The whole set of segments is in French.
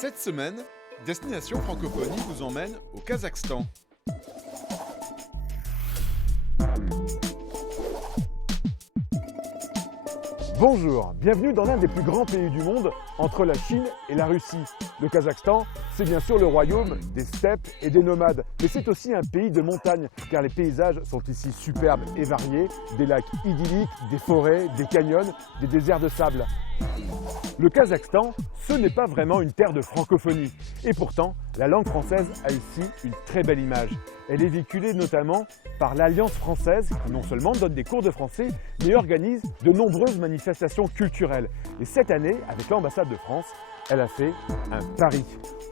Cette semaine, Destination Francophonie vous emmène au Kazakhstan. Bonjour, bienvenue dans l'un des plus grands pays du monde, entre la Chine et la Russie. Le Kazakhstan, c'est bien sûr le royaume des steppes et des nomades, mais c'est aussi un pays de montagne, car les paysages sont ici superbes et variés, des lacs idylliques, des forêts, des canyons, des déserts de sable. Le Kazakhstan, ce n'est pas vraiment une terre de francophonie. Et pourtant, la langue française a ici une très belle image. Elle est véhiculée notamment par l'Alliance française, qui non seulement donne des cours de français, mais organise de nombreuses manifestations culturelles. Et cette année, avec l'ambassade de France, elle a fait un pari.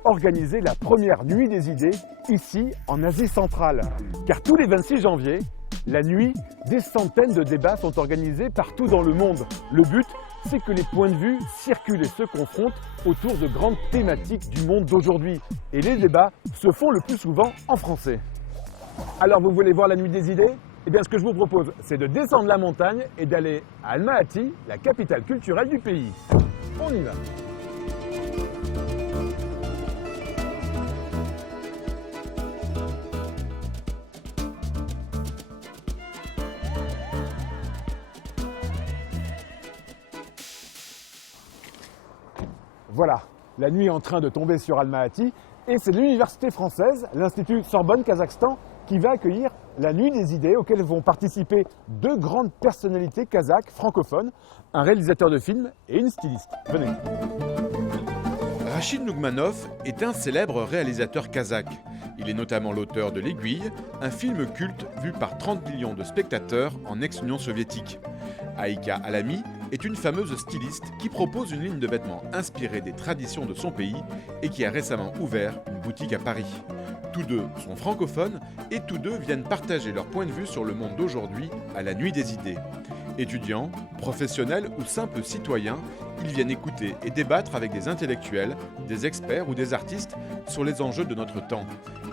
Organiser la première nuit des idées ici, en Asie centrale. Car tous les 26 janvier, la nuit, des centaines de débats sont organisés partout dans le monde. Le but, c'est que les points de vue circulent et se confrontent autour de grandes thématiques du monde d'aujourd'hui. Et les débats se font le plus souvent en français. Alors vous voulez voir la nuit des idées? Eh bien ce que je vous propose, c'est de descendre la montagne et d'aller à Almaty, la capitale culturelle du pays. On y va! Voilà, la nuit est en train de tomber sur Almaty et c'est l'université française, l'Institut Sorbonne Kazakhstan, qui va accueillir la nuit des idées auxquelles vont participer deux grandes personnalités kazakhs francophones, un réalisateur de films et une styliste. Venez. Rachid Nougmanov est un célèbre réalisateur kazakh. Il est notamment l'auteur de L'Aiguille, un film culte vu par 30 millions de spectateurs en ex-Union soviétique. Aïka Alami est une fameuse styliste qui propose une ligne de vêtements inspirée des traditions de son pays et qui a récemment ouvert une boutique à Paris. Tous deux sont francophones et tous deux viennent partager leur point de vue sur le monde d'aujourd'hui à la nuit des idées. Étudiants, professionnels ou simples citoyens, ils viennent écouter et débattre avec des intellectuels, des experts ou des artistes sur les enjeux de notre temps.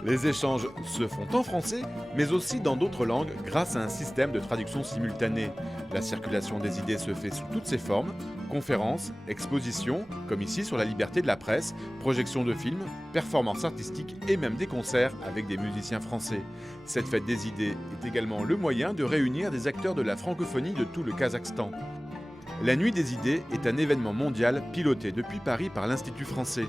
Les échanges se font en français, mais aussi dans d'autres langues grâce à un système de traduction simultanée. La circulation des idées se fait sous toutes ses formes, conférences, expositions, comme ici sur la liberté de la presse, projections de films, performances artistiques et même des concerts avec des musiciens français. Cette fête des idées est également le moyen de réunir des acteurs de la francophonie de tout le Kazakhstan. La Nuit des idées est un événement mondial piloté depuis Paris par l'Institut français.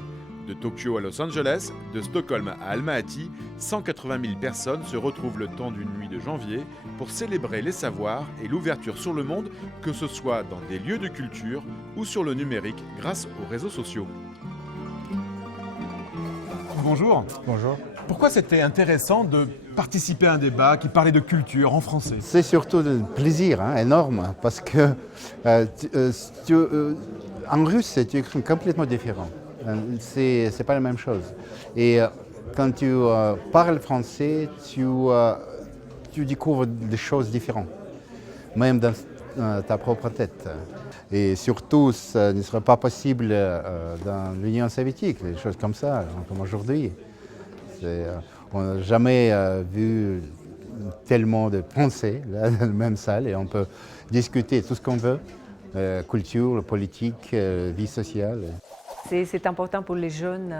De Tokyo à Los Angeles, de Stockholm à Almaty, 180 000 personnes se retrouvent le temps d'une nuit de janvier pour célébrer les savoirs et l'ouverture sur le monde, que ce soit dans des lieux de culture ou sur le numérique grâce aux réseaux sociaux. Bonjour. Bonjour. Pourquoi c'était intéressant de participer à un débat qui parlait de culture en français? C'est surtout un plaisir énorme parce que en russe, c'est complètement différent. C'est pas la même chose. Et quand tu parles français, tu découvres des choses différentes, même dans ta propre tête. Et surtout, ça ne serait pas possible dans l'Union soviétique, des choses comme ça, comme aujourd'hui. On n'a jamais vu tellement de pensées là, dans la même salle et on peut discuter tout ce qu'on veut, culture, politique, vie sociale. C'est important pour les jeunes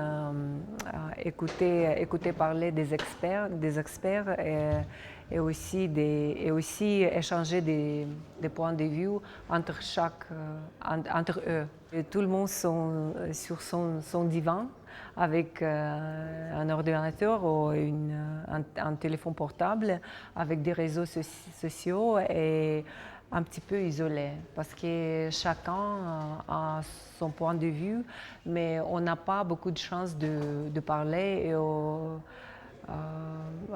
écouter parler des experts et aussi échanger des points de vue entre eux. Et tout le monde est sur son divan avec un ordinateur ou un téléphone portable avec des réseaux sociaux et un petit peu isolé parce que chacun a son point de vue, mais on n'a pas beaucoup de chance de parler et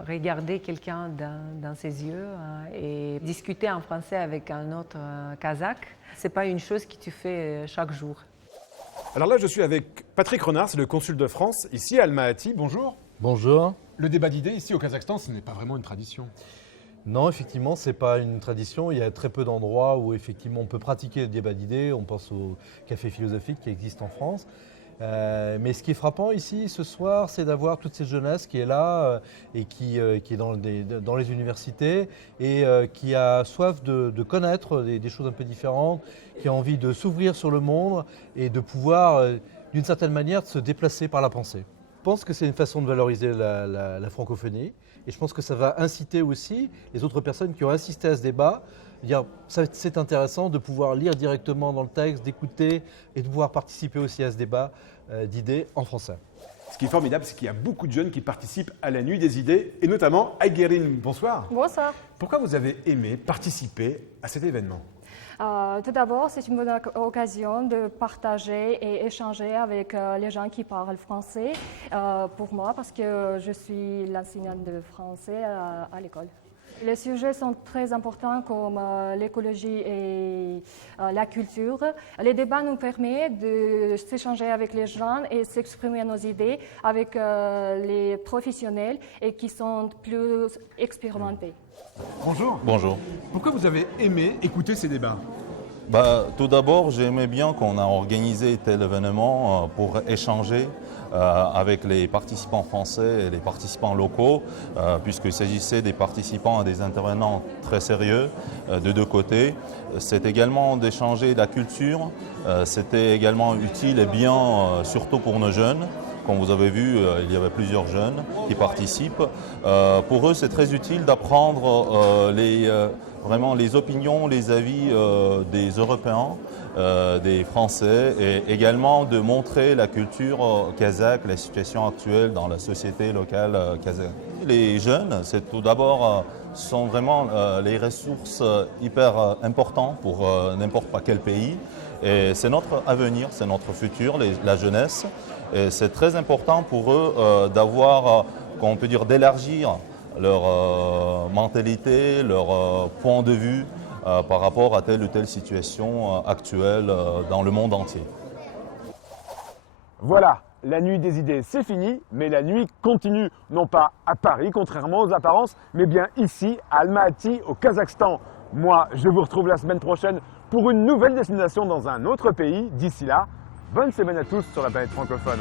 regarder quelqu'un dans ses yeux et discuter en français avec un autre kazakh. C'est pas une chose que tu fais chaque jour. Alors là, je suis avec Patrick Renard, c'est le consul de France, ici à Almaty. Bonjour. Bonjour. Le débat d'idées ici au Kazakhstan, ce n'est pas vraiment une tradition. Non, effectivement, ce n'est pas une tradition. Il y a très peu d'endroits où effectivement on peut pratiquer le débat d'idées. On pense au café philosophique qui existe en France. Mais ce qui est frappant ici ce soir, c'est d'avoir toute cette jeunesse qui est là et qui est dans les universités et qui a soif de connaître des choses un peu différentes, qui a envie de s'ouvrir sur le monde et de pouvoir d'une certaine manière, de se déplacer par la pensée. Je pense que c'est une façon de valoriser la francophonie et je pense que ça va inciter aussi les autres personnes qui ont assisté à ce débat. C'est intéressant de pouvoir lire directement dans le texte, d'écouter et de pouvoir participer aussi à ce débat d'idées en français. Ce qui est formidable, c'est qu'il y a beaucoup de jeunes qui participent à la Nuit des idées, et notamment Aïguerine. Bonsoir. Bonsoir. Pourquoi vous avez aimé participer à cet événement? Tout d'abord, c'est une bonne occasion de partager et échanger avec les gens qui parlent français pour moi, parce que je suis l'enseignante de français à l'école. Les sujets sont très importants comme l'écologie et la culture. Les débats nous permettent de s'échanger avec les gens et s'exprimer nos idées avec les professionnels et qui sont plus expérimentés. Bonjour. Bonjour. Pourquoi vous avez aimé écouter ces débats? Tout d'abord, j'aimais bien qu'on a organisé tel événement pour échanger avec les participants français et les participants locaux, puisqu'il s'agissait des participants et des intervenants très sérieux de deux côtés. C'est également d'échanger la culture, c'était également utile et bien, surtout pour nos jeunes. Comme vous avez vu, il y avait plusieurs jeunes qui participent. Pour eux, c'est très utile d'apprendre vraiment les opinions, les avis des Européens, des Français, et également de montrer la culture kazakh, la situation actuelle dans la société locale kazakh. Les jeunes, c'est tout d'abord sont vraiment les ressources hyper importantes pour n'importe quel pays. Et c'est notre avenir, c'est notre futur, la jeunesse. Et c'est très important pour eux d'avoir, on peut dire, d'élargir leur mentalité, leur point de vue par rapport à telle ou telle situation actuelle dans le monde entier. Voilà, la Nuit des idées, c'est fini, mais la nuit continue. Non pas à Paris, contrairement aux apparences, mais bien ici, à Almaty, au Kazakhstan. Moi, je vous retrouve la semaine prochaine pour une nouvelle destination dans un autre pays. D'ici là, bonne semaine à tous sur la planète francophone.